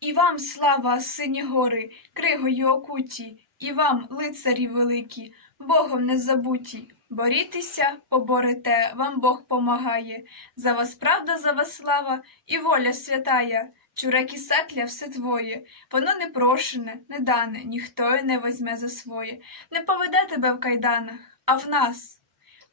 І вам слава, сині гори, кригою окуті, і вам, лицарі великі, Богом не забуті. Борітеся, поборете, вам Бог помагає. За вас правда, за вас слава і воля святая. Чурек і сакля все твоє, воно не прошене, не дане, ніхто й не возьме за своє, не поведе тебе в кайданах, а в нас.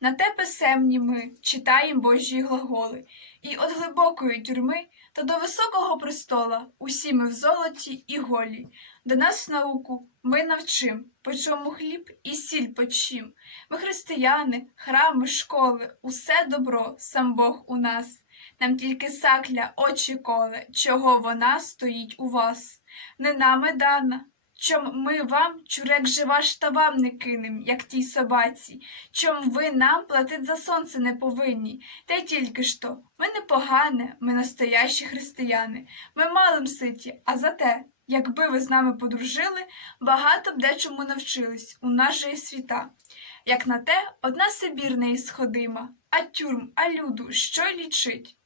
На те писемні ми читаєм Божі глаголи, і от глибокої тюрми та до високого престола усі ми в золоті і голі. До нас науку ми навчим, по чому хліб і сіль почим. Ми християни, храми, школи, усе добро, сам Бог у нас. Нам тільки сакля, очі коле, чого вона стоїть у вас. Не нами дана. Чом ми вам, чурек та вам не кинем, як тій собаці, чом ви нам платить за сонце не повинні, та й тільки то, ми не погане, ми настоящі християни, ми малим ситі, а зате, якби ви з нами подружили, багато б дечому навчились у нашої світа. Як на те, одна Сибір не ісходима, а тюрм, а люду, що й лічить.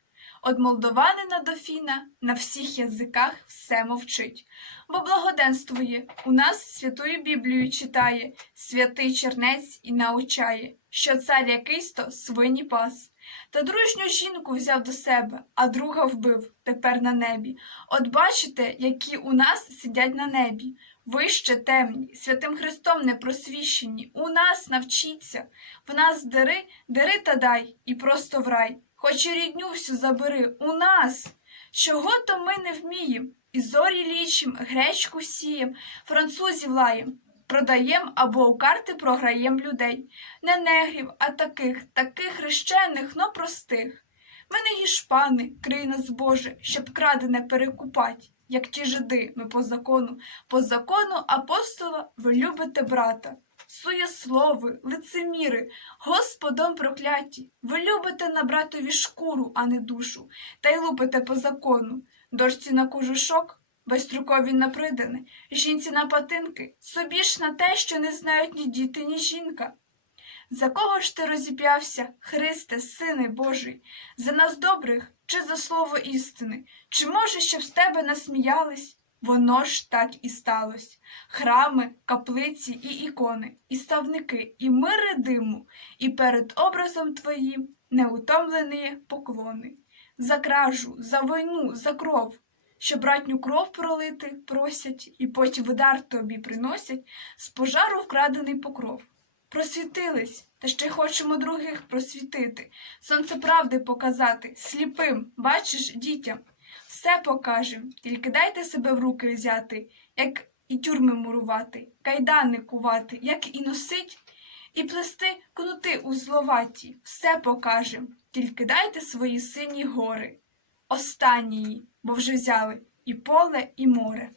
Од молдованина до фіна на всіх язиках все мовчить, бо благоденствує, у нас святую Біблію читає, святий чернець і научає, що цар якийсь то свині пас. Та дружню жінку взяв до себе, а друга вбив тепер на небі. От бачите, які у нас сидять на небі. Ви ще темні, святим Христом не просвіщені. У нас навчіться, в нас дари, дари та дай, і просто в рай. Хоч і рідню всю забери у нас. Чого то ми не вмієм? І зорі лічим, гречку сієм, французів лаєм, продаєм або у карти програєм людей. Не негрів, а таких, таких хрещених, но простих. Ми не гішпани, крий нас Боже, щоб крадене перекупать, як ті жиди, ми по закону, по закону апостола ви любите брата. Суєслови, лицеміри, Господом прокляті, ви любите на братові шкуру, а не душу, та й лупите по закону. Дошці на кожушок, безструкові на придане, жінці на патинки, собі ж на те, що не знають ні діти, ні жінка. За кого ж ти розіп'явся, Христе, Сине Божий, за нас добрих чи за слово істини? Чи може, щоб з тебе насміялись? Воно ж так і сталось. Храми, каплиці і ікони, і ставники, і мири диму, і перед образом твоїм неутомлені поклони. За кражу, за війну, за кров, що братню кров пролити просять, і потім в дар тобі приносять з пожару вкрадений покров. Просвітились, та ще хочемо других просвітити, сонце правди показати, сліпим, бачиш, дітям. Все покажем, тільки дайте себе в руки взяти, як і тюрми мурувати, кайдани кувати, як і носить, і плести кнути узловаті. Все покажем, тільки дайте свої сині гори. Останнії, бо вже взяли і поле, і море.